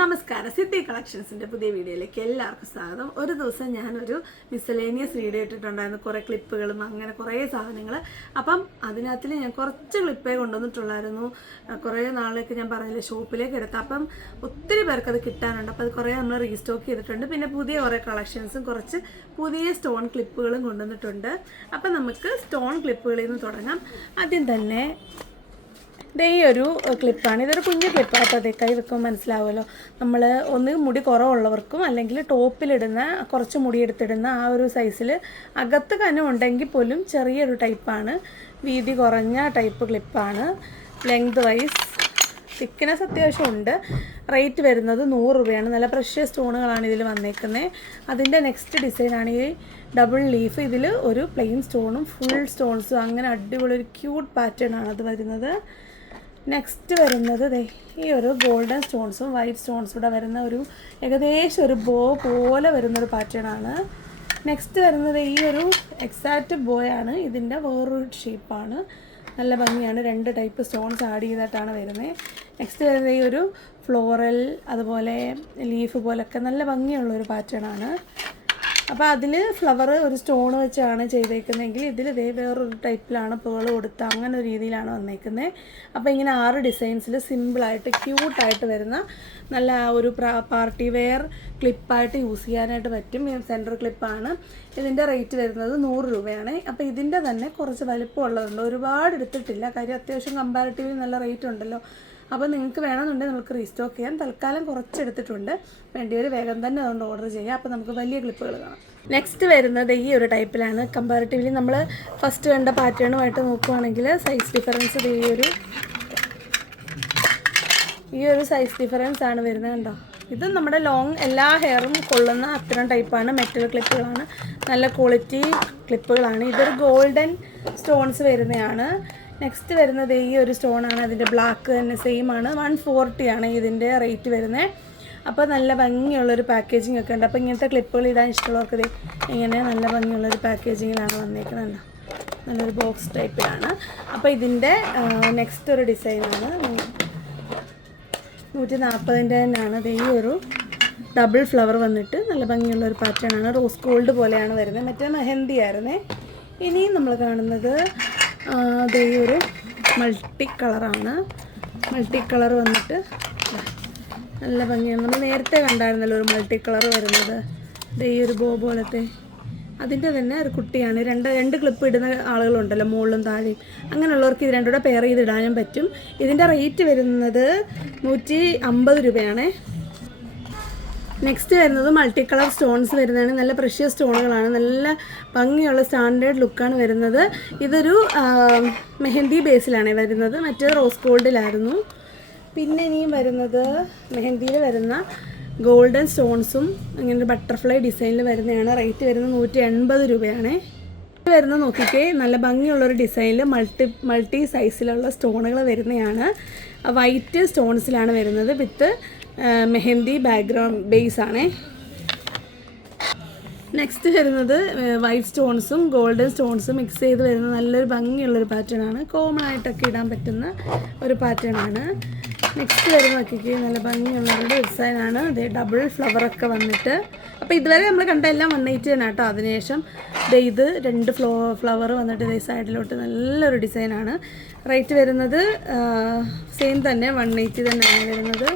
നമസ്കാരം. സിറ്റി കളക്ഷൻസിന്റെ പുതിയ വീഡിയോയിലേക്ക് എല്ലാവർക്കും സ്വാഗതം. ഒരു ദിവസം ഞാനൊരു മിസലേനിയസ് വീഡിയോ ഇട്ടിട്ടുണ്ടായിരുന്നു. കുറേ ക്ലിപ്പുകളും അങ്ങനെ കുറേ സാധനങ്ങൾ അപ്പം അതിനകത്തിൽ ഞാൻ കുറച്ച് ക്ലിപ്പേ കൊണ്ടുവന്നിട്ടുള്ളായിരുന്നു. കുറേ നാളേക്ക് ഞാൻ പറഞ്ഞില്ലേ ഷോപ്പിലേക്ക് എടുത്ത. അപ്പം ഒത്തിരി പേർക്ക് അത് കിട്ടാനുണ്ട്. അപ്പോൾ അത് കുറേ നമ്മൾ റീസ്റ്റോക്ക് ചെയ്തിട്ടുണ്ട്. പിന്നെ പുതിയ കുറേ കളക്ഷൻസും കുറച്ച് പുതിയ സ്റ്റോൺ ക്ലിപ്പുകളും കൊണ്ടുവന്നിട്ടുണ്ട്. അപ്പം നമുക്ക് സ്റ്റോൺ ക്ലിപ്പുകളിൽ നിന്ന് തുടങ്ങാം. ആദ്യം തന്നെ ദേ ഈ ഒരു ക്ലിപ്പാണ് ഇതൊരു കുഞ്ഞു ക്ലിപ്പായിട്ട് അതേ കൈ വെക്കുമ്പോൾ മനസ്സിലാവുമല്ലോ. നമ്മൾ ഒന്ന് മുടി കുറവുള്ളവർക്കും അല്ലെങ്കിൽ ടോപ്പിലിടുന്ന കുറച്ച് മുടി എടുത്തിടുന്ന ആ ഒരു സൈസിൽ അകത്ത് കനം ഉണ്ടെങ്കിൽ പോലും ചെറിയൊരു ടൈപ്പാണ് വീതി കുറഞ്ഞ ടൈപ്പ് ക്ലിപ്പാണ് ലെങ്ത് വൈസ് തിക്നെസ് അത്യാവശ്യം ഉണ്ട്. റേറ്റ് വരുന്നത് നൂറ് രൂപയാണ്. നല്ല ഫ്രഷ് സ്റ്റോണുകളാണ് ഇതിൽ വന്നേക്കുന്നത് അതിന്റെ നെക്സ്റ്റ് ഡിസൈനാണ് ഈ ഡബിൾ ലീഫ് ഇതിൽ ഒരു പ്ലെയിൻ സ്റ്റോണും ഫുൾ സ്റ്റോൺസും അങ്ങനെ അടിപൊളി ഒരു ക്യൂട്ട് പാറ്റേൺ ആണ് അത് വരുന്നത്. നെക്സ്റ്റ് വരുന്നത് ദേ ഈ ഒരു ഗോൾഡൻ സ്റ്റോൺസും വൈറ്റ് സ്റ്റോൺസും കൂടെ വരുന്ന ഒരു ഏകദേശം ഒരു ബോ പോലെ വരുന്നൊരു പാറ്റേണാണ് നെക്സ്റ്റ് വരുന്നത് ഈ ഒരു എക്സാക്റ്റ് ബോയാണ് ഇതിന്റെ വേറൊരു ഷേപ്പാണ് നല്ല ഭംഗിയാണ്. രണ്ട് ടൈപ്പ് സ്റ്റോൺസ് ആഡ് ചെയ്തിട്ടാണ് വരുന്നത് നെക്സ്റ്റ് വരുന്നത് ഈ ഒരു ഫ്ലോറൽ അതുപോലെ ലീഫ് പോലൊക്കെ നല്ല ഭംഗിയുള്ളൊരു പാറ്റേണാണ് അപ്പോൾ അതിൽ ഫ്ലവർ ഒരു സ്റ്റോൺ വെച്ചാണ് ചെയ്തേക്കുന്നതെങ്കിൽ ഇതിൽ ഇതേ വേറൊരു ടൈപ്പിലാണ് പേൾ കൊടുത്ത അങ്ങനെ ഒരു രീതിയിലാണ് വന്നേക്കുന്നത് അപ്പോൾ ഇങ്ങനെ ആറ് ഡിസൈൻസിൽ സിമ്പിളായിട്ട് ക്യൂട്ടായിട്ട് വരുന്ന നല്ല ഒരു പാർട്ടി വെയർ ക്ലിപ്പായിട്ട് യൂസ് ചെയ്യാനായിട്ട് പറ്റും. സെന്റർ ക്ലിപ്പാണ് ഇതിന്റെ റേറ്റ് വരുന്നത് നൂറ് രൂപയാണ്. അപ്പോൾ ഇതിന്റെ തന്നെ കുറച്ച് വലിപ്പമുള്ളതുണ്ട്. ഒരുപാട് എടുത്തിട്ടില്ല. കാര്യം അത്യാവശ്യം കമ്പാരിറ്റീവ്ലി നല്ല റേറ്റ് ഉണ്ടല്ലോ. അപ്പോൾ നിങ്ങൾക്ക് വേണമെന്നുണ്ടെങ്കിൽ നമുക്ക് റീസ്റ്റോക്ക് ചെയ്യാം. തൽക്കാലം കുറച്ചെടുത്തിട്ടുണ്ട്. വേണ്ടിയവർ വേഗം തന്നെ അതുകൊണ്ട് ഓർഡർ ചെയ്യാം. അപ്പോൾ നമുക്ക് വലിയ ക്ലിപ്പുകൾ കാണാം. നെക്സ്റ്റ് വരുന്നത് ഈ ഒരു ടൈപ്പിലാണ് കമ്പാരിറ്റീവ്ലി നമ്മൾ ഫസ്റ്റ് കണ്ട പാറ്റേണുമായിട്ട് നോക്കുവാണെങ്കിൽ സൈസ് ഡിഫറൻസ് ഈ ഒരു ഈ ഒരു സൈസ് ഡിഫറൻസ് ആണ് വരുന്നത് കണ്ടോ? ഇത് നമ്മുടെ ലോങ് എല്ലാ ഹെയറും കൊള്ളുന്ന അത്തരം ടൈപ്പാണ് മെറ്റൽ ക്ലിപ്പുകളാണ് നല്ല ക്വാളിറ്റി ക്ലിപ്പുകളാണ് ഇതൊരു ഗോൾഡൻ സ്റ്റോൺസ് വരുന്നതാണ്. നെക്സ്റ്റ് വരുന്നത് ഈ ഒരു സ്റ്റോണാണ് അതിന്റെ ബ്ലാക്ക് തന്നെ സെയിം ആണ്. വൺ ഫോർട്ടി ആണ് ഇതിന്റെ റേറ്റ് വരുന്നത് അപ്പോൾ നല്ല ഭംഗിയുള്ളൊരു പാക്കേജിംഗ് ഒക്കെ ഉണ്ട്. അപ്പോൾ ഇങ്ങനത്തെ ക്ലിപ്പുകൾ ഇടാൻ ഇഷ്ടമുള്ളവർക്ക് ഇങ്ങനെ നല്ല ഭംഗിയുള്ളൊരു പാക്കേജിങ്ങിലാണ് വന്നേക്കുന്നത് നല്ലൊരു ബോക്സ് ടൈപ്പിലാണ് അപ്പോൾ ഇതിന്റെ നെക്സ്റ്റ് ഒരു ഡിസൈനാണ് നൂറ്റി നാൽപ്പതിന്റെ തന്നെയാണ്. ഈ ഒരു ഡബിൾ ഫ്ലവർ വന്നിട്ട് നല്ല ഭംഗിയുള്ള ഒരു പാറ്റേൺ ആണ്. റോസ് ഗോൾഡ് പോലെയാണ് വരുന്നത്. മറ്റേ മെഹന്തി ആയിരുന്നേ. ഇനിയും നമ്മൾ കാണുന്നത് ഈ ഒരു മൾട്ടി കളറാണ് മൾട്ടി കളർ വന്നിട്ട് നല്ല ഭംഗിയാണ്. നമ്മൾ നേരത്തെ കണ്ടായിരുന്നല്ലോ ഒരു മൾട്ടി കളർ വരുന്നത്. ദേ ഒരു ബോ പോലത്തെ. അതിന്റെ തന്നെ ഒരു കുട്ടിയാണ്. രണ്ട് രണ്ട് ക്ലിപ്പ് ഇടുന്ന ആളുകളുണ്ടല്ലോ മുകളിലും താഴെയും. അങ്ങനെയുള്ളവർക്ക് ഇത് രണ്ടുകൂടെ പെയർ ചെയ്ത് ഇടാനും പറ്റും. ഇതിന്റെ റേറ്റ് വരുന്നത് നൂറ്റി അമ്പത് രൂപയാണ്. നെക്സ്റ്റ് വരുന്നത് മൾട്ടി കളർ സ്റ്റോൺസ് വരുന്നതാണ്. നല്ല പ്രഷ്യസ് സ്റ്റോണുകളാണ് നല്ല ഭംഗിയുള്ള സ്റ്റാൻഡേർഡ് ലുക്കാണ് വരുന്നത്. ഇതൊരു മെഹന്തി ബേസിലാണ് വരുന്നത്. മറ്റേ റോസ് ഗോൾഡിലായിരുന്നു പിന്നെ ഇനിയും വരുന്നത് മെഹന്തിയിൽ വരുന്ന ഗോൾഡൻ സ്റ്റോൺസും അങ്ങനെ ഒരു ബട്ടർഫ്ലൈ ഡിസൈനിൽ വരുന്നതാണ്. റേറ്റ് വരുന്നത് നൂറ്റി എൺപത് രൂപയാണ് വരുന്ന നോക്കിക്കേ നല്ല ഭംഗിയുള്ളൊരു ഡിസൈനിൽ മൾട്ടി മൾട്ടി സൈസിലുള്ള സ്റ്റോണുകൾ വരുന്നതാണ്. വൈറ്റ് സ്റ്റോൺസിലാണ് വരുന്നത് വിത്ത് മെഹന്തി ബാക്ക്ഗ്രൗണ്ട് ബേസ് ആണേ. നെക്സ്റ്റ് വരുന്നത് വൈറ്റ് സ്റ്റോൺസും ഗോൾഡൻ സ്റ്റോൺസും മിക്സ് ചെയ്ത് വരുന്ന നല്ലൊരു ഭംഗിയുള്ളൊരു പാറ്റേൺ ആണ്. കോമൺ ആയിട്ടൊക്കെ ഇടാൻ പറ്റുന്ന ഒരു പാറ്റേൺ ആണ്. നെക്സ്റ്റ് വരുന്ന നോക്കിക്ക് നല്ല ഭംഗിയുള്ള ഒരു ഡിസൈനാണ് ഇത് ഡബിൾ ഫ്ലവറൊക്കെ വന്നിട്ട്. അപ്പോൾ ഇതുവരെ നമ്മൾ കണ്ട എല്ലാം വൺ എയ്റ്റി തന്നെ കേട്ടോ അതിനുശേഷം ഇത് രണ്ട് ഫ്ലോ ഫ്ലവർ വന്നിട്ട് ഇതേ സൈഡിലോട്ട് നല്ലൊരു ഡിസൈനാണ് റേറ്റ് വരുന്നത് സെയിം തന്നെ വൺ എയ്റ്റി തന്നെയാണ് വരുന്നത്.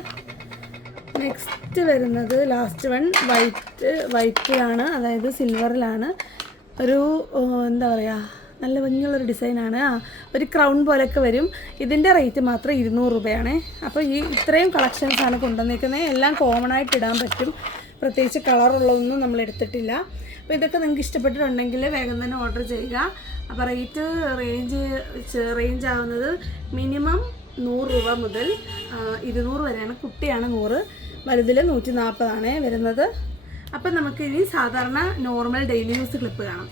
നെക്സ്റ്റ് വരുന്നത് ലാസ്റ്റ് വൺ വൈറ്റ് വൈറ്റിലാണ് അതായത് സിൽവറിലാണ് ഒരു എന്താ പറയുക നല്ല ഭംഗിയുള്ളൊരു ഡിസൈനാണ്. ആ ഒരു ക്രൗൺ പോലെയൊക്കെ വരും. ഇതിന്റെ റേറ്റ് മാത്രം ഇരുന്നൂറ് രൂപയാണ്. അപ്പോൾ ഈ ഇത്രയും കളക്ഷൻസാണ് കൊണ്ടുവന്നിരിക്കുന്നത് എല്ലാം കോമൺ ആയിട്ട് ഇടാൻ പറ്റും. പ്രത്യേകിച്ച് കളറുള്ളതൊന്നും നമ്മൾ എടുത്തിട്ടില്ല. അപ്പോൾ ഇതൊക്കെ നിങ്ങൾക്ക് ഇഷ്ടപ്പെട്ടിട്ടുണ്ടെങ്കിൽ വേഗം തന്നെ ഓർഡർ ചെയ്യുക. അപ്പോൾ റേറ്റ് റേഞ്ച് റേഞ്ച് ആവുന്നത് മിനിമം നൂറ് രൂപ മുതൽ ഇരുന്നൂറ് വരെയാണ്. കുട്ടിയാണ് നൂറ്. വലുതിൽ നൂറ്റി നാൽപ്പതാണ് വരുന്നത്. അപ്പം നമുക്ക് ഇനി സാധാരണ നോർമൽ ഡെയിലി യൂസ് ക്ലിപ്പ് കാണാം.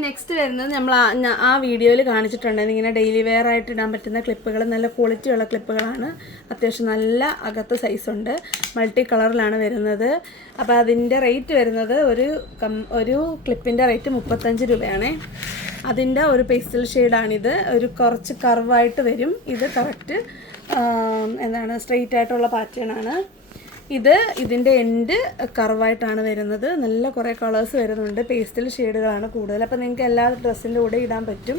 നെക്സ്റ്റ് വരുന്നത് നമ്മൾ ആ- വീഡിയോയിൽ കാണിച്ചിട്ടുണ്ടായിരുന്നു ഇങ്ങനെ ഡെയിലി വെയർ ആയിട്ട് ഇടാൻ പറ്റുന്ന ക്ലിപ്പുകൾ നല്ല ക്വാളിറ്റി ഉള്ള ക്ലിപ്പുകളാണ് അത്യാവശ്യം നല്ല അകത്ത് സൈസുണ്ട് മൾട്ടി കളറിലാണ് വരുന്നത്. അപ്പോൾ അതിന്റെ റേറ്റ് വരുന്നത് ഒരു കം ഒരു ക്ലിപ്പിന്റെ റേറ്റ് മുപ്പത്തഞ്ച് രൂപയാണ്. അതിന്റെ ഒരു പേസ്റ്റൽ ഷെയ്ഡാണിത് ഒരു കുറച്ച് കർവായിട്ട് വരും. ഇത് കറക്റ്റ് എന്താണ് സ്ട്രെയിറ്റ് ആയിട്ടുള്ള പാറ്റേൺ ആണ്. ഇത് ഇതിന്റെ എൻഡ് കർവായിട്ടാണ് വരുന്നത്. നല്ല കുറേ കളേഴ്സ് വരുന്നുണ്ട്. പേസ്റ്റൽ ഷെയ്ഡുകളാണ് കൂടുതൽ. അപ്പോൾ നിങ്ങൾക്ക് എല്ലാ ഡ്രസ്സിന്റെ കൂടെ ഇടാൻ പറ്റും.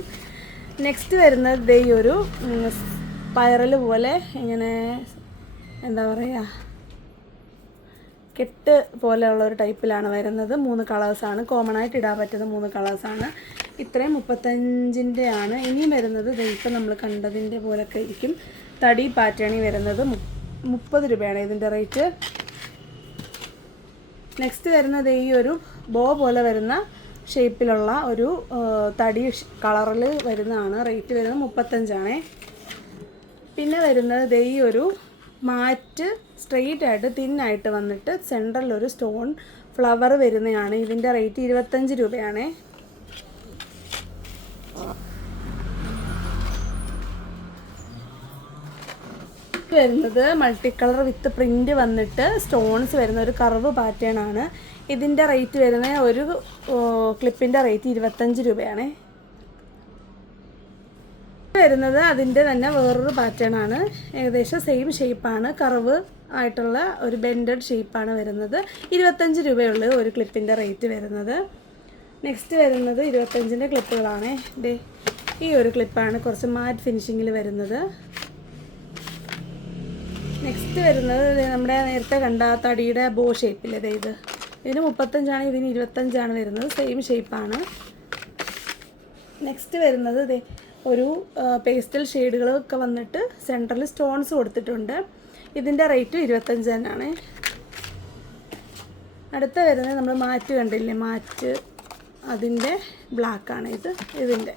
നെക്സ്റ്റ് വരുന്നത് ദേ ഒരു സ്പൈറൽ പോലെ ഇങ്ങനെ എന്താ പറയുക കെട്ട് പോലെയുള്ള ഒരു ടൈപ്പിലാണ് വരുന്നത്. മൂന്ന് കളേഴ്സാണ് കോമൺ ആയിട്ട് ഇടാൻ പറ്റുന്ന മൂന്ന് കളേഴ്സാണ് ഇത്രയും മുപ്പത്തഞ്ചിന്റെ ആണ്. ഇനിയും വരുന്നത് ഇപ്പം നമ്മൾ കണ്ടതിന്റെ പോലൊക്കെ ഇരിക്കും. തടി പാറ്റേണി വരുന്നത് മുപ്പത് രൂപയാണ് ഇതിന്റെ റേറ്റ്. നെക്സ്റ്റ് വരുന്നത് ഈ ഒരു ബോ പോലെ വരുന്ന ഷേപ്പിലുള്ള ഒരു തടി കളറിൽ വരുന്നതാണ്. റേറ്റ് വരുന്നത് മുപ്പത്തഞ്ചാണേ. പിന്നെ വരുന്നത് ദേ ഈ ഒരു മാറ്റ് സ്ട്രെയിറ്റ് ആയിട്ട് തിന്നായിട്ട് വന്നിട്ട് സെൻട്രലിൽ ഒരു സ്റ്റോൺ ഫ്ലവർ വരുന്നതാണ്. ഇതിന്റെ റേറ്റ് ഇരുപത്തഞ്ച് രൂപയാണേ. വരുന്നത് മൾട്ടി കളർ വിത്ത് പ്രിന്റ് വന്നിട്ട് സ്റ്റോൺസ് വരുന്ന ഒരു കർവ് പാറ്റേൺ ആണ്. ഇതിന്റെ റേറ്റ് വരുന്ന ഒരു ക്ലിപ്പിന്റെ റേറ്റ് ഇരുപത്തഞ്ച് രൂപയാണ്. വരുന്നത് അതിന്റെ തന്നെ വേറൊരു പാറ്റേൺ ആണ്. ഏകദേശം സെയിം ഷേപ്പാണ് കർവ് ആയിട്ടുള്ള ഒരു ബെൻഡഡ് ഷേപ്പാണ് വരുന്നത്. ഇരുപത്തഞ്ച് രൂപയുള്ള ഒരു ക്ലിപ്പിന്റെ റേറ്റ് വരുന്നത്. നെക്സ്റ്റ് വരുന്നത് ഇരുപത്തഞ്ചിന്റെ ക്ലിപ്പുകളാണ് ദേ ഈ ഒരു ക്ലിപ്പാണ് കുറച്ച് മാറ്റ് ഫിനിഷിങ്ങിൽ വരുന്നത്. നെക്സ്റ്റ് വരുന്നത് നമ്മുടെ നേരത്തെ കണ്ട തടിയുടെ ബോ ഷേപ്പിൽ അതായത് ഇത്. ഇതിന് മുപ്പത്തഞ്ചാണ് ഇതിന് ഇരുപത്തഞ്ചാണ് വരുന്നത്. സെയിം ഷേപ്പാണ് നെക്സ്റ്റ് വരുന്നത് ദേ ഒരു പേസ്റ്റൽ ഷെയ്ഡുകളൊക്കെ വന്നിട്ട് സെന്ററിൽ സ്റ്റോൺസ് കൊടുത്തിട്ടുണ്ട്. ഇതിന്റെ റേറ്റ് ഇരുപത്തഞ്ച് തന്നെയാണ്. അടുത്ത വരുന്നത് നമ്മൾ മാറ്റ് കണ്ടില്ലേ? മാറ്റ് അതിന്റെ ബ്ലാക്കാണ് ഇത് ഇതിന്റെ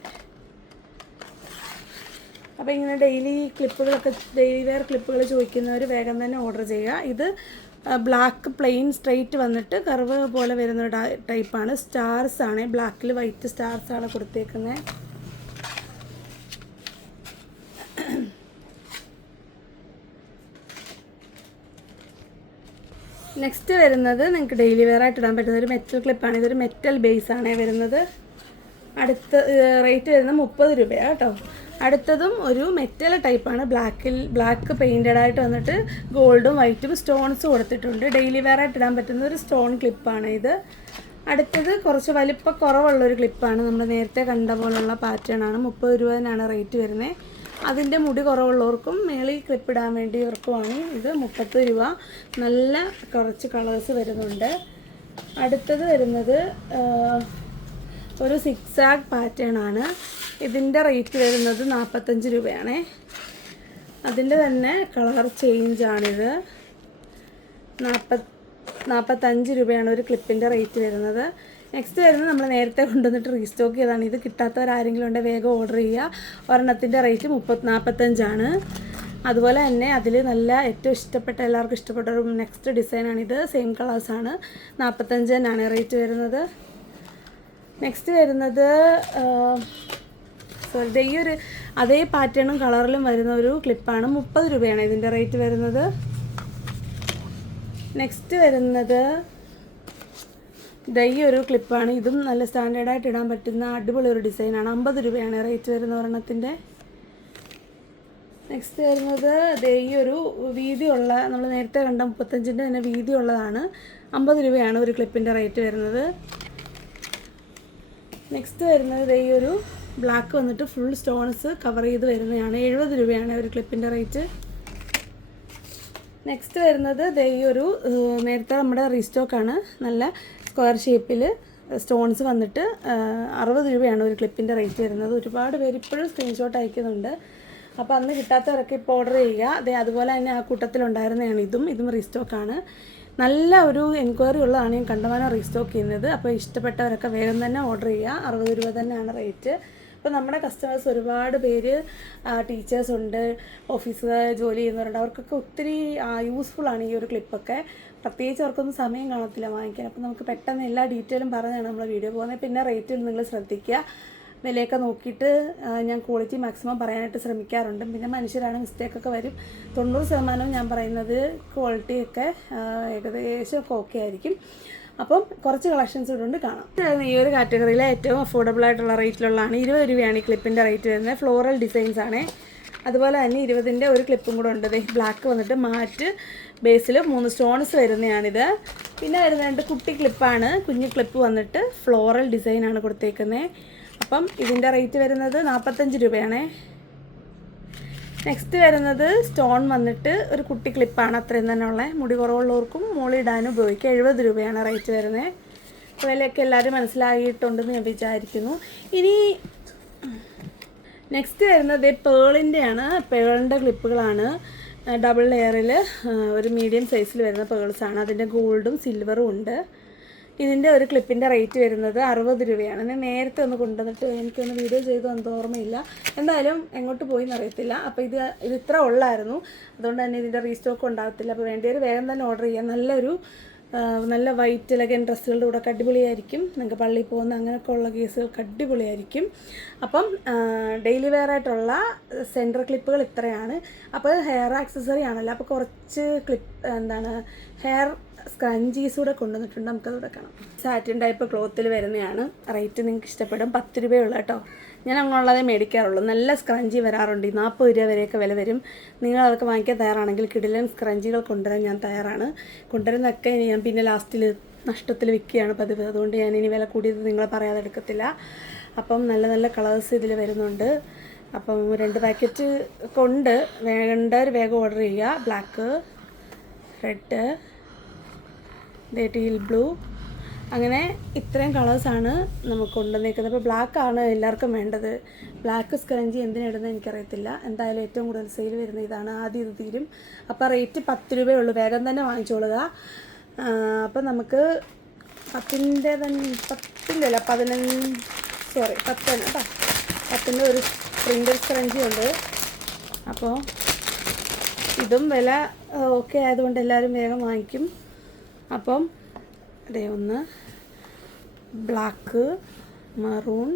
അപ്പോൾ ഇങ്ങനെ ഡെയിലി ക്ലിപ്പുകളൊക്കെ ഡെയിലി വെയർ ക്ലിപ്പുകൾ ചോദിക്കുന്നവർ വേഗം തന്നെ ഓർഡർ ചെയ്യുക. ഇത് ബ്ലാക്ക് പ്ലെയിൻ സ്ട്രെയിറ്റ് വന്നിട്ട് കർവ് പോലെ വരുന്ന ടൈപ്പാണ് സ്റ്റാർസ് ആണ്. ബ്ലാക്കിൽ വൈറ്റ് സ്റ്റാർസ് ആണ് കൊടുത്തേക്കുന്നത് നെക്സ്റ്റ് വരുന്നത് നിങ്ങൾക്ക് ഡെയിലി വെയർ ആയിട്ട് ഇടാൻ പറ്റുന്ന ഒരു മെറ്റൽ ക്ലിപ്പാണ് ഇതൊരു മെറ്റൽ ബേസ് ആണ് വരുന്നത്. അടുത്ത റേറ്റ് വരുന്നത് മുപ്പത് രൂപയാണ് കേട്ടോ. അടുത്തതും ഒരു മെറ്റൽ ടൈപ്പാണ് ബ്ലാക്കിൽ ബ്ലാക്ക് പെയിന്റഡ് ആയിട്ട് വന്നിട്ട് ഗോൾഡും വൈറ്റും സ്റ്റോൺസ് കൊടുത്തിട്ടുണ്ട്. ഡെയിലി വെയർ ആയിട്ട് ഇടാൻ പറ്റുന്ന ഒരു സ്റ്റോൺ ക്ലിപ്പാണ് ഇത്. അടുത്തത് കുറച്ച് വലിപ്പ കുറവുള്ള ഒരു ക്ലിപ്പാണ് നമ്മൾ നേരത്തെ കണ്ട പോലുള്ള പാറ്റേൺ ആണ്. മുപ്പത് രൂപനാണ് റേറ്റ് വരുന്നത് അതിന്റെ മുടി കുറവുള്ളവർക്കും മേളിൽ ക്ലിപ്പ് ഇടാൻ വേണ്ടി ഇവർക്കുമാണ് ഇത് മുപ്പത് രൂപ. നല്ല കുറച്ച് കളേഴ്സ് വരുന്നുണ്ട്. അടുത്തത് വരുന്നത് ഒരു സിക്സ് ആഗ് പാറ്റേൺ ആണ്. ഇതിന്റെ റേറ്റ് വരുന്നത് നാൽപ്പത്തഞ്ച് രൂപയാണേ. അതിന്റെ തന്നെ കളർ ചേഞ്ച് ആണിത്. നാൽപ്പത് നാൽപ്പത്തഞ്ച് രൂപയാണ് ഒരു ക്ലിപ്പിന്റെ റേറ്റ് വരുന്നത്. നെക്സ്റ്റ് വരുന്നത് നമ്മൾ നേരത്തെ കൊണ്ടുവന്നിട്ട് റീസ്റ്റോക്ക് ചെയ്തതാണ്. ഇത് കിട്ടാത്തവരാരെങ്കിലും ഉണ്ടെങ്കിൽ വേഗം ഓർഡർ ചെയ്യുക. ഒരെണ്ണത്തിന്റെ റേറ്റ് മുപ്പത് നാൽപ്പത്തഞ്ചാണ് അതുപോലെ തന്നെ അതിൽ നല്ല ഏറ്റവും ഇഷ്ടപ്പെട്ട എല്ലാവർക്കും ഇഷ്ടപ്പെട്ട ഒരു നെക്സ്റ്റ് ഡിസൈനാണിത് സെയിം കളേഴ്സാണ് നാൽപ്പത്തഞ്ച് തന്നെയാണ് റേറ്റ് വരുന്നത്. നെക്സ്റ്റ് വരുന്നത് സോറി ഈ ഒരു അതേ പാറ്റേണും കളറിലും വരുന്ന ഒരു ക്ലിപ്പാണ് മുപ്പത് രൂപയാണ് ഇതിന്റെ റേറ്റ് വരുന്നത്. നെക്സ്റ്റ് വരുന്നത് ഈ ഒരു ക്ലിപ്പാണ് ഇതും നല്ല സ്റ്റാൻഡേർഡായിട്ട് ഇടാൻ പറ്റുന്ന അടിപൊളി ഒരു ഡിസൈനാണ് അമ്പത് രൂപയാണ് റേറ്റ് വരുന്ന ഒരെണ്ണത്തിന്റെ. നെക്സ്റ്റ് വരുന്നത് ഈ ഒരു വീതിയുള്ള നമ്മൾ നേരത്തെ കണ്ട മുപ്പത്തഞ്ചിന്റെ തന്നെ വീതിയുള്ളതാണ് അമ്പത് രൂപയാണ് ഒരു ക്ലിപ്പിന്റെ റേറ്റ് വരുന്നത്. നെക്സ്റ്റ് വരുന്നത് ഈ ഒരു ബ്ലാക്ക് വന്നിട്ട് ഫുൾ സ്റ്റോൺസ് കവർ ചെയ്ത് വരുന്നതാണ്. എഴുപത് രൂപയാണ് ഒരു ക്ലിപ്പിന്റെ റേറ്റ് നെക്സ്റ്റ് വരുന്നത് ദേ ഈ ഒരു നേരത്തെ നമ്മുടെ റീസ്റ്റോക്കാണ് നല്ല സ്ക്വയർ ഷേപ്പിൽ സ്റ്റോൺസ് വന്നിട്ട് അറുപത് രൂപയാണ് ഒരു ക്ലിപ്പിന്റെ റേറ്റ് വരുന്നത്. ഒരുപാട് പേര് ഇപ്പോഴും സ്ക്രീൻഷോട്ട് അയക്കുന്നുണ്ട്. അപ്പോൾ അന്ന് കിട്ടാത്തവരൊക്കെ ഇപ്പോൾ ഓർഡർ ചെയ്യുക. അതെ അതുപോലെ തന്നെ ആ കൂട്ടത്തിലുണ്ടായിരുന്നതാണ് ഇതും. ഇതും റീസ്റ്റോക്കാണ് നല്ല ഒരു എൻക്വയറി ഉള്ളതാണ് ഞാൻ കണ്ടമാനം റീസ്റ്റോക്ക് ചെയ്യുന്നത്. അപ്പോൾ ഇഷ്ടപ്പെട്ടവരൊക്കെ വേഗം തന്നെ ഓർഡർ ചെയ്യുക. അറുപത് രൂപ തന്നെയാണ് റേറ്റ് അപ്പോൾ നമ്മുടെ കസ്റ്റമേഴ്സ് ഒരുപാട് പേര് ടീച്ചേഴ്സ് ഉണ്ട് ഓഫീസ് ജോലി ചെയ്യുന്നവരുണ്ട്. അവർക്കൊക്കെ ഒത്തിരി യൂസ്ഫുൾ ആണ് ഈ ഒരു ക്ലിപ്പൊക്കെ പ്രത്യേകിച്ച് അവർക്കൊന്നും സമയം കാണത്തില്ല വാങ്ങിക്കാൻ. അപ്പോൾ നമുക്ക് പെട്ടെന്ന് എല്ലാ ഡീറ്റെയിലും പറഞ്ഞാണ് നമ്മൾ വീഡിയോ പോകുന്നത്. പിന്നെ റേറ്റിൽ നിങ്ങൾ ശ്രദ്ധിക്കുക. വിലയൊക്കെ നോക്കിയിട്ട് ഞാൻ ക്വാളിറ്റി മാക്സിമം പറയാനായിട്ട് ശ്രമിക്കാറുണ്ട്. പിന്നെ മനുഷ്യരാണ് മിസ്റ്റേക്കൊക്കെ വരും. തൊണ്ണൂറ് ശതമാനവും ഞാൻ പറയുന്നത് ക്വാളിറ്റിയൊക്കെ ഏകദേശം ഒക്കെ ഓക്കെ ആയിരിക്കും. അപ്പം കുറച്ച് കളക്ഷൻസ് ഇതുകൊണ്ട് കാണാം. ഈ ഒരു കാറ്റഗറിയിലെ ഏറ്റവും അഫോർഡബിൾ ആയിട്ടുള്ള റേറ്റിലുള്ളതാണ് ഇരുപത് രൂപയാണ് ഈ ക്ലിപ്പിന്റെ റേറ്റ് വരുന്നത്. ഫ്ലോറൽ ഡിസൈൻസ് ആണ്. അതുപോലെ തന്നെ ഇരുപതിന്റെ ഒരു ക്ലിപ്പും കൂടെ ഉണ്ട്. ബ്ലാക്ക് വന്നിട്ട് മാറ്റ് ബേസിൽ മൂന്ന് സ്റ്റോൺസ് വരുന്നതാണിത്. പിന്നെ വരുന്ന രണ്ട് കുട്ടി ക്ലിപ്പാണ് കുഞ്ഞു ക്ലിപ്പ് വന്നിട്ട് ഫ്ലോറൽ ഡിസൈനാണ് കൊടുത്തേക്കുന്നത്. അപ്പം ഇതിന്റെ റേറ്റ് വരുന്നത് നാൽപ്പത്തഞ്ച് രൂപയാണേ. നെക്സ്റ്റ് വരുന്നത് സ്റ്റോൺ വന്നിട്ട് ഒരു കുട്ടി ക്ലിപ്പാണ് അത്രയും തന്നെ ഉള്ളത് മുടി കുറവുള്ളവർക്കും മോളിടാനും ഉപയോഗിക്കുക എഴുപത് രൂപയാണ് റേറ്റ് വരുന്നത് വിലയൊക്കെ എല്ലാവരും മനസ്സിലായിട്ടുണ്ടെന്ന് ഞാൻ വിചാരിക്കുന്നു. ഇനി നെക്സ്റ്റ് വരുന്നത് പേളിന്റെയാണ്. പേളിന്റെ ക്ലിപ്പുകളാണ്. ഡബിൾ ലെയറിൽ ഒരു മീഡിയം സൈസിൽ വരുന്ന പേൾസാണ്. അതിന്റെ ഗോൾഡും സിൽവറും ഉണ്ട്. ഇതിന്റെ ഒരു ക്ലിപ്പിന്റെ റേറ്റ് വരുന്നത് അറുപത് രൂപയാണ്. ഞാൻ നേരത്തെ ഒന്ന് കൊണ്ടുവന്നിട്ട് എനിക്കൊന്ന് വീഡിയോ ചെയ്തു എന്തോ ഓർമ്മയില്ല. എന്തായാലും എങ്ങോട്ട് പോയി എന്നറിയത്തില്ല അപ്പോൾ ഇത് ഇത് ഇത്ര ഉള്ളായിരുന്നു. അതുകൊണ്ട് തന്നെ ഇതിന്റെ റീസ്റ്റോക്ക് ഉണ്ടാകത്തില്ല. അപ്പോൾ വേണ്ടിയൊരു വേഗം തന്നെ ഓർഡർ ചെയ്യാം. നല്ലൊരു നല്ല വൈറ്റ് ലഗൻ ഡ്രസ്സുകളുടെ കൂടെ അടിപൊളിയായിരിക്കും. നിങ്ങൾക്ക് പള്ളിയിൽ പോകുന്ന അങ്ങനെയൊക്കെ ഉള്ള കേസുകൾക്ക് അടിപൊളിയായിരിക്കും. അപ്പം ഡെയിലി വെയർ ആയിട്ടുള്ള സെന്റർ ക്ലിപ്പുകൾ ഇത്രയാണ്. അപ്പോൾ ഹെയർ ആക്സസറി ആണല്ലോ. അപ്പോൾ കുറച്ച് ക്ലിപ്പ് എന്താണ് ഹെയർ സ്ക്രഞ്ചീസ് കൂടെ കൊണ്ടുവന്നിട്ടുണ്ട്. നമുക്കത് തുടക്കണം കാണാം. സാറ്റിൻ ടൈപ്പ് ക്ലോത്തിൽ വരുന്നതാണ്. റേറ്റ് നിങ്ങൾക്ക് ഇഷ്ടപ്പെടും. പത്ത് രൂപയുള്ള കേട്ടോ. ഞാൻ അങ്ങനെയുള്ളതേ മേടിക്കാറുള്ളൂ. നല്ല സ്ക്രഞ്ചി വരാറുണ്ട്. ഈ നാൽപ്പത് രൂപ വരെയൊക്കെ വില വരും. നിങ്ങൾ അതൊക്കെ വാങ്ങിക്കാൻ തയ്യാറാണെങ്കിൽ കിടിലൻ സ്ക്രഞ്ചികൾ കൊണ്ടുവരാൻ ഞാൻ തയ്യാറാണ്. കൊണ്ടുവരുന്നതൊക്കെ ഞാൻ പിന്നെ ലാസ്റ്റിൽ നഷ്ടത്തിൽ വിൽക്കുകയാണ് പതിവ്. അതുകൊണ്ട് ഞാൻ ഇനി വില കൂടിയത് നിങ്ങൾ പറയാതെ എടുക്കത്തില്ല. അപ്പം നല്ല നല്ല കളേഴ്സ് ഇതിൽ വരുന്നുണ്ട്. അപ്പം രണ്ട് പാക്കറ്റ് കൊണ്ട് വേണ്ടവർ വേഗം ഓർഡർ ചെയ്യുക. Black red teal blue. അങ്ങനെ ഇത്രയും കളേഴ്സാണ് നമുക്ക് കൊണ്ടുവന്നേക്കുന്നത് അപ്പോൾ ബ്ലാക്ക് ആണ് എല്ലാവർക്കും വേണ്ടത്. ബ്ലാക്ക് സ്ക്രഞ്ചി എന്തിനിടുന്നത് എനിക്കറിയത്തില്ല. എന്തായാലും ഏറ്റവും കൂടുതൽ സെയിൽ വരുന്ന ഇതാണ്. ആദ്യം ഇത് തീരും. അപ്പോൾ റേറ്റ് പത്ത് രൂപയേ ഉള്ളൂ. വേഗം തന്നെ വാങ്ങിച്ചോളുക. അപ്പോൾ നമുക്ക് പത്തിന്റെ തന്നെ പത്തിന്റെ അല്ല പതിനഞ്ച് സോറി പത്തന്നെ കേട്ടോ പത്തിന്റെ ഒരു പ്രിന്റർ സ്ക്രഞ്ചി ഉണ്ട്. അപ്പോൾ ഇതും വില ഓക്കെ ആയതുകൊണ്ട് എല്ലാവരും വേഗം വാങ്ങിക്കും. അപ്പം അതേ ഒന്ന് ബ്ലാക്ക് മറൂൺ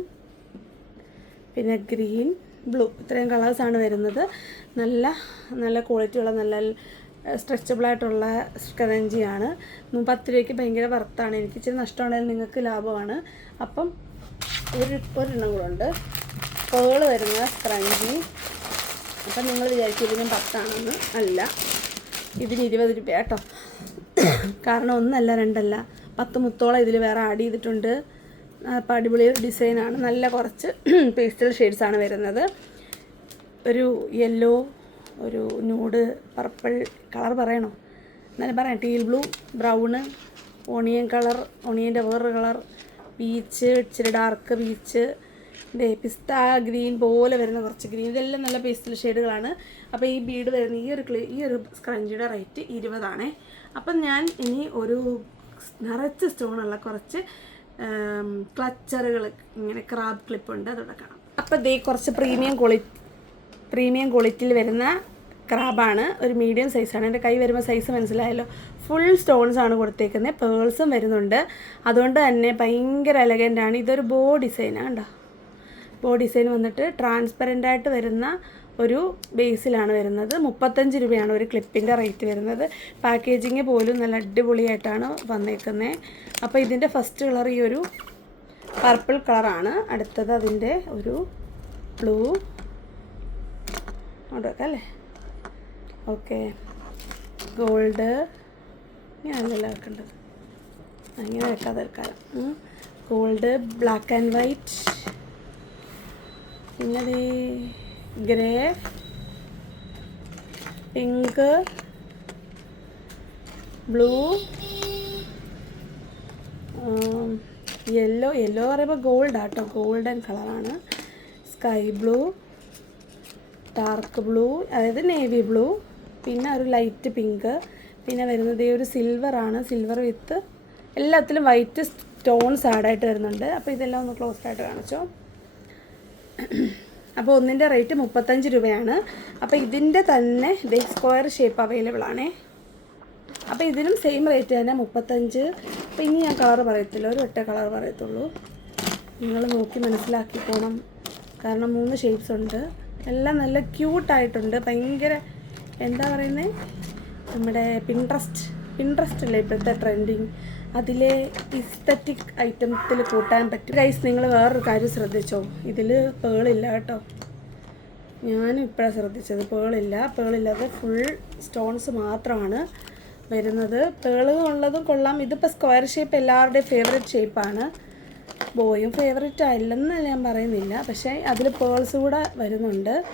പിന്നെ ഗ്രീൻ ബ്ലൂ ഇത്രയും കളേഴ്സാണ് വരുന്നത്. നല്ല നല്ല ക്വാളിറ്റിയുള്ള നല്ല സ്ട്രെച്ചബിളായിട്ടുള്ള സ്ക്രഞ്ചിയാണ് പത്ത് രൂപയ്ക്ക് ഭയങ്കര വർത്താണ് എനിക്ക് ഇച്ചിരി നഷ്ടമാണെങ്കിൽ നിങ്ങൾക്ക് ലാഭമാണ്. അപ്പം ഒരു ഒരെണ്ണം കൂടെ ഉണ്ട്. പേൾ വരുന്ന സ്ക്രഞ്ചി അപ്പം നിങ്ങൾ വിചാരിക്കും ഇതിനും പത്താണെന്ന് അല്ല. ഇതിന് ഇരുപത് രൂപ കേട്ടോ. കാരണം ഒന്നല്ല രണ്ടല്ല. പത്ത് മുത്തോളം ഇതിൽ വേറെ ആഡ് ചെയ്തിട്ടുണ്ട്. അപ്പം അടിപൊളി ഡിസൈനാണ് നല്ല കുറച്ച് പേസ്റ്റൽ ഷെയ്ഡ്സാണ് വരുന്നത്. ഒരു യെല്ലോ ഒരു ന്യൂഡ് പർപ്പിൾ കളർ പറയണോ? എന്നാലും പറയാം teal blue brown onion colour ഓണിയന്റെ വേറൊരു കളർ പീച്ച് ഇച്ചിരി ഡാർക്ക് പീച്ച് പിസ്ത ഗ്രീൻ പോലെ വരുന്ന കുറച്ച് ഗ്രീൻ. ഇതെല്ലാം നല്ല പേസ്റ്റൽ ഷെയ്ഡുകളാണ്. അപ്പോൾ ഈ ബീഡ് വരുന്ന ഈ ഒരു ക്ലി ഈ ഒരു സ്ക്രഞ്ചിയുടെ റേറ്റ് ഇരുപതാണേ. അപ്പം ഞാൻ ഇനി ഒരു നിറച്ച് സ്റ്റോണുള്ള കുറച്ച് ക്ലച്ചറുകൾ ഇങ്ങനെ ക്രാബ് ക്ലിപ്പ് ഉണ്ട്. അതോടെ കാണാം. അപ്പോൾ ദേ കുറച്ച് പ്രീമിയം ക്വാളിറ്റി പ്രീമിയം ക്വാളിറ്റിയിൽ വരുന്ന ക്രാബാണ്. ഒരു മീഡിയം സൈസാണ്. എന്റെ കൈ വരുമ്പോൾ സൈസ് മനസ്സിലായല്ലോ. ഫുൾ സ്റ്റോൺസ് ആണ് കൊടുത്തേക്കുന്നത്. പേൾസും വരുന്നുണ്ട്. അതുകൊണ്ട് തന്നെ ഭയങ്കര എലഗന്റ് ആണ്. ഇതൊരു ബോ ഡിസൈനാണ് കണ്ടോ ബോ ഡിസൈൻ വന്നിട്ട് ട്രാൻസ്പെറന്റ് ആയിട്ട് വരുന്ന ഒരു ബേസിലാണ് വരുന്നത്. മുപ്പത്തഞ്ച് രൂപയാണ് ഒരു ക്ലിപ്പിന്റെ റേറ്റ് വരുന്നത്. പാക്കേജിങ് പോലും നല്ല അടിപൊളിയായിട്ടാണ് വന്നേക്കുന്നത് അപ്പോൾ ഇതിന്റെ ഫസ്റ്റ് കളർ ഈ ഒരു പർപ്പിൾ കളറാണ് അടുത്തത് അതിന്റെ ഒരു ബ്ലൂ അല്ലേ? ഓക്കെ ഗോൾഡ് ഇങ്ങനെയല്ലല്ലോ വെക്കേണ്ടത് അങ്ങനെ വെക്കാതെ വെക്കാം ഗോൾഡ് ബ്ലാക്ക് ആൻഡ് വൈറ്റ് പിന്നെ ദേ grey pink blue yellow. Yellow പറയുമ്പോൾ ഗോൾഡ് ആട്ടോ. ഗോൾഡൻ കളറാണ് സ്കൈ ബ്ലൂ ഡാർക്ക് ബ്ലൂ അതായത് നേവി ബ്ലൂ പിന്നെ ഒരു ലൈറ്റ് പിങ്ക് പിന്നെ വരുന്നത് ഈ ഒരു സിൽവറാണ് സിൽവർ വിത്ത് എല്ലാത്തിലും വൈറ്റ് സ്റ്റോൺസ് ആഡായിട്ട് വരുന്നുണ്ട്. അപ്പോൾ ഇതെല്ലാം ഒന്ന് ക്ലോസ്ഡ് ആയിട്ട് കാണിച്ചോ. അപ്പോൾ ഒന്നിന്റെ റേറ്റ് മുപ്പത്തഞ്ച് രൂപയാണ്. അപ്പോൾ ഇതിന്റെ തന്നെ ദേ സ്ക്വയർ ഷേപ്പ് അവൈലബിൾ ആണേ. അപ്പോൾ ഇതിനും സെയിം റേറ്റ് തന്നെ മുപ്പത്തഞ്ച്. അപ്പോൾ ഇനി ഞാൻ കളർ പറയത്തില്ല ഒരു ഒറ്റ കളർ പറയത്തുള്ളൂ. നിങ്ങൾ നോക്കി മനസ്സിലാക്കി പോകണം കാരണം മൂന്ന് ഷേപ്സ് ഉണ്ട്. എല്ലാം നല്ല ക്യൂട്ടായിട്ടുണ്ട് ഭയങ്കര എന്താ പറയുന്നത് നമ്മുടെ പിൻട്രസ്റ്റ് പിൻട്രസ്റ്റ് അല്ലേ ഇപ്പോഴത്തെ ട്രെൻഡിങ് അതിലെ ഇസ്തറ്റിക് ഐറ്റത്തിൽ കൂട്ടാൻ പറ്റും. ഗൈസ് നിങ്ങൾ വേറൊരു കാര്യം ശ്രദ്ധിച്ചോ? ഇതിൽ പേളില്ല കേട്ടോ. ഞാനും ഇപ്പോഴാണ് ശ്രദ്ധിച്ചത്. പേളില്ല പേളില്ലാതെ ഫുൾ സ്റ്റോൺസ് മാത്രമാണ് വരുന്നത്. പേൾ ഉള്ളതും കൊള്ളാം. ഇതിപ്പോൾ സ്ക്വയർ ഷേപ്പ് എല്ലാവരുടെയും ഫേവറേറ്റ് ഷേപ്പാണ് ബോയും ഫേവറേറ്റ് അല്ലെന്ന് ഞാൻ പറയുന്നില്ല. പക്ഷേ അതിൽ പേൾസ് കൂടെ വരുന്നുണ്ട്.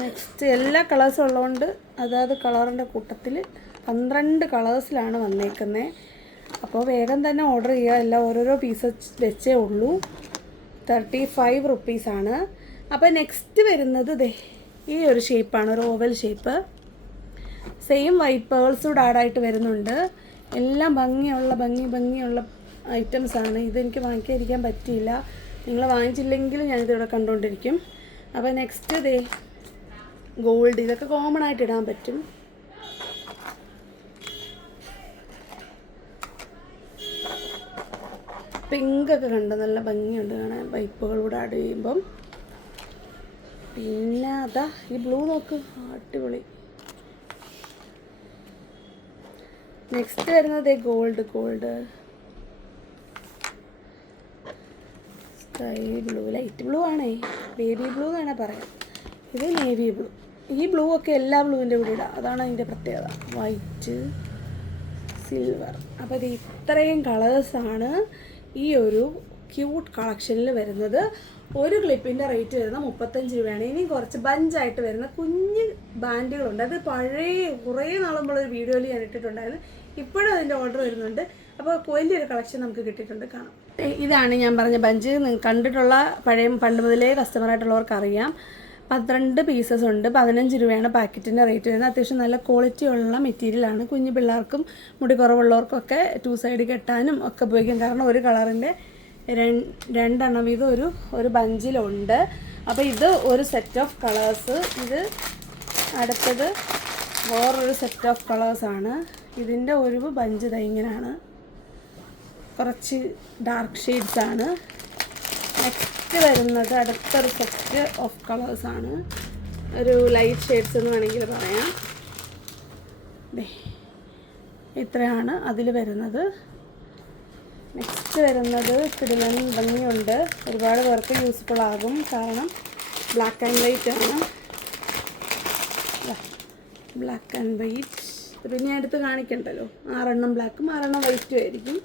നെക്സ്റ്റ് എല്ലാ കളേഴ്സും ഉള്ളതുകൊണ്ട് അതായത് കളറിന്റെ കൂട്ടത്തിൽ പന്ത്രണ്ട് കളേഴ്സിലാണ് വന്നേക്കുന്നത് അപ്പോൾ വേഗം തന്നെ ഓർഡർ ചെയ്യുക. എല്ലാം ഓരോരോ പീസ് വെച്ചേ ഉള്ളൂ. തേർട്ടി ഫൈവ് റുപ്പീസാണ് അപ്പോൾ നെക്സ്റ്റ് വരുന്നത് ദേ ഈ ഒരു ഷേപ്പാണ് ഒരു oval shape same white pearls കൂടെ ആഡായിട്ട് വരുന്നുണ്ട്. എല്ലാം ഭംഗിയുള്ള ഭംഗി ഭംഗിയുള്ള ഐറ്റംസ് ആണ്. ഇതെനിക്ക് വാങ്ങിക്കാതിരിക്കാൻ പറ്റിയില്ല. നിങ്ങൾ വാങ്ങിച്ചില്ലെങ്കിൽ ഞാനിതിവിടെ കണ്ടുകൊണ്ടിരിക്കും അപ്പോൾ നെക്സ്റ്റ് ദേ ഗോൾഡ് ഇതൊക്കെ കോമൺ ആയിട്ട് ഇടാൻ പറ്റും. പിങ്ക് ഒക്കെ കണ്ട് നല്ല ഭംഗിയുണ്ട് കാണാൻ. പൈപ്പുകളൂടെ ആഡ് ചെയ്യുമ്പം പിന്നെ അതാ ഈ ബ്ലൂ നോക്ക്. അടിപൊളി. നെക്സ്റ്റ് വരുന്നത് gold gold sky blue light blue ആണേ. ബേബി ബ്ലൂ എന്നാണ് പറയാം. ഇത് നേവി ബ്ലൂ ഈ ബ്ലൂ ഒക്കെ എല്ലാ ബ്ലൂവിന്റെ കൂടെ ഇടാം. അതാണ് അതിന്റെ പ്രത്യേകത. വൈറ്റ് സിൽവർ അപ്പോൾ ഇത് ഇത്രയും കളേഴ്സാണ് ഈ ഒരു ക്യൂട്ട് കളക്ഷനിൽ വരുന്നത് ഒരു ക്ലിപ്പിന്റെ റേറ്റ് വരുന്നത് മുപ്പത്തഞ്ച് രൂപയാണ്. ഇനി കുറച്ച് ബഞ്ചായിട്ട് വരുന്ന കുഞ്ഞ് ബാൻഡുകളുണ്ട്. അത് പഴയ കുറേ നാളുമ്പോൾ ഒരു വീഡിയോയിൽ ഞാൻ ഇട്ടിട്ടുണ്ടായിരുന്നു. ഇപ്പോഴും അതിന്റെ ഓർഡർ വരുന്നുണ്ട്. അപ്പോൾ വലിയൊരു കളക്ഷൻ നമുക്ക് കിട്ടിയിട്ടുണ്ട്. കാണാം. ഇതാണ് ഞാൻ പറഞ്ഞ ബഞ്ച്. കണ്ടിട്ടുള്ള പഴയ പണ്ട് മുതലേ കസ്റ്റമറായിട്ടുള്ളവർക്ക് അറിയാം. പന്ത്രണ്ട് പീസസ് ഉണ്ട്. പതിനഞ്ച് രൂപയാണ് പാക്കറ്റിന്റെ റേറ്റ് വരുന്നത്. അത്യാവശ്യം നല്ല ക്വാളിറ്റി ഉള്ള മെറ്റീരിയലാണ് കുഞ്ഞു പിള്ളേർക്കും മുടി കുറവുള്ളവർക്കൊക്കെ ടു സൈഡ് കെട്ടാനും ഒക്കെ ഉപയോഗിക്കാം. കാരണം ഒരു കളറിന്റെ രണ്ടെണ്ണം വീതം ഒരു ഒരു ബഞ്ചിലുണ്ട്. അപ്പോൾ ഇത് ഒരു സെറ്റ് ഓഫ് കളേഴ്സ് ഇത് അടുത്തത് വേറൊരു സെറ്റ് ഓഫ് കളേഴ്സാണ് ഇതിന്റെ ഒരു ബഞ്ച് തൈങ്ങനാണ് കുറച്ച് ഡാർക്ക് ഷെയ്ഡ്സ് ആണ്. നെക്സ്റ്റ് വരുന്നത് അടുത്തൊരു സെറ്റ് ഓഫ് കളേഴ്സ് ആണ്. ഒരു ലൈറ്റ് ഷെയ്ഡ്സ് എന്ന് വേണമെങ്കിൽ പറയാം. ഇത്രയാണ് അതിൽ വരുന്നത്. നെക്സ്റ്റ് വരുന്നത് കിടിലൻ ഭംഗിയുണ്ട്. ഒരുപാട് പേർക്ക് യൂസ്ഫുൾ ആകും. കാരണം ബ്ലാക്ക് ആൻഡ് വൈറ്റ് ആണ്. ബ്ലാക്ക് ആൻഡ് വൈറ്റ് പിന്നെ അടുത്ത് കാണിക്കണ്ടല്ലോ. ആറെണ്ണം ബ്ലാക്കും ആറെണ്ണം വൈറ്റും ആയിരിക്കും.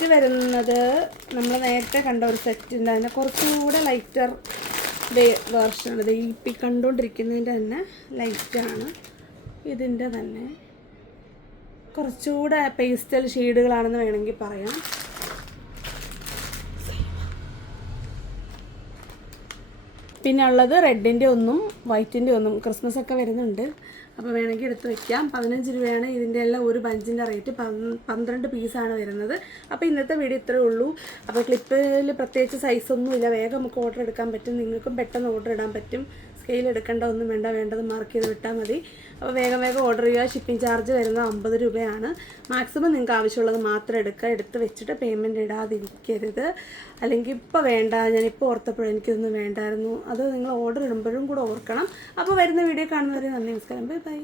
നെക്സ്റ്റ് വരുന്നത് നമ്മൾ നേരത്തെ കണ്ട ഒരു സെറ്റ് തന്നെ കുറച്ചുകൂടെ ലൈറ്റർ വേർഷനാണ് ഇത് ഈ കണ്ടുകൊണ്ടിരിക്കുന്നതിന്റെ തന്നെ ലൈറ്റാണ് ഇതിന്റെ തന്നെ കുറച്ചുകൂടെ പേസ്റ്റൽ ഷെയ്ഡുകളാണെന്ന് വേണമെങ്കിൽ പറയാം. പിന്നെ ഉള്ളത് റെഡിന്റെ ഒന്നും വൈറ്റിന്റെ ഒന്നും ക്രിസ്മസ് ഒക്കെ വരുന്നുണ്ട്. അപ്പോൾ വേണമെങ്കിൽ എടുത്ത് വയ്ക്കാം പതിനഞ്ച് രൂപയാണ് ഇതിന്റെ എല്ലാം ഒരു ബഞ്ചിന്റെ റേറ്റ്. പന്ത്രണ്ട് പീസാണ് വരുന്നത്. അപ്പോൾ ഇന്നത്തെ വീഡിയോ ഇത്രയേ ഉള്ളൂ. അപ്പോൾ ക്ലിപ്പിൽ പ്രത്യേകിച്ച് സൈസൊന്നുമില്ല വേഗം നമുക്ക് ഓർഡർ എടുക്കാൻ പറ്റും. നിങ്ങൾക്കും പെട്ടെന്ന് ഓർഡർ ഇടാൻ പറ്റും. സ്കെയിൽ എടുക്കേണ്ട ഒന്നും വേണ്ട വേണ്ടത് മാർക്ക് ചെയ്ത് വിട്ടാൽ മതി. അപ്പോൾ വേഗം വേഗം ഓർഡർ ചെയ്യുക. ഷിപ്പിംഗ് ചാർജ് വരുന്നത് അമ്പത് രൂപയാണ്. മാക്സിമം നിങ്ങൾക്ക് ആവശ്യമുള്ളത് മാത്രം എടുക്കുക. എടുത്ത് വെച്ചിട്ട് പേയ്മെന്റ് ഇടാതിരിക്കരുത്. അല്ലെങ്കിൽ ഇപ്പോൾ വേണ്ട ഞാനിപ്പോൾ ഓർത്തപ്പോഴും എനിക്കിതൊന്നും വേണ്ടായിരുന്നു. അത് നിങ്ങൾ ഓർഡർ ഇടുമ്പോഴും കൂടെ ഓർക്കണം. അപ്പോൾ വരുന്ന വീഡിയോ കാണുന്നവരെ നന്ദി നമസ്കാരം. Bye bye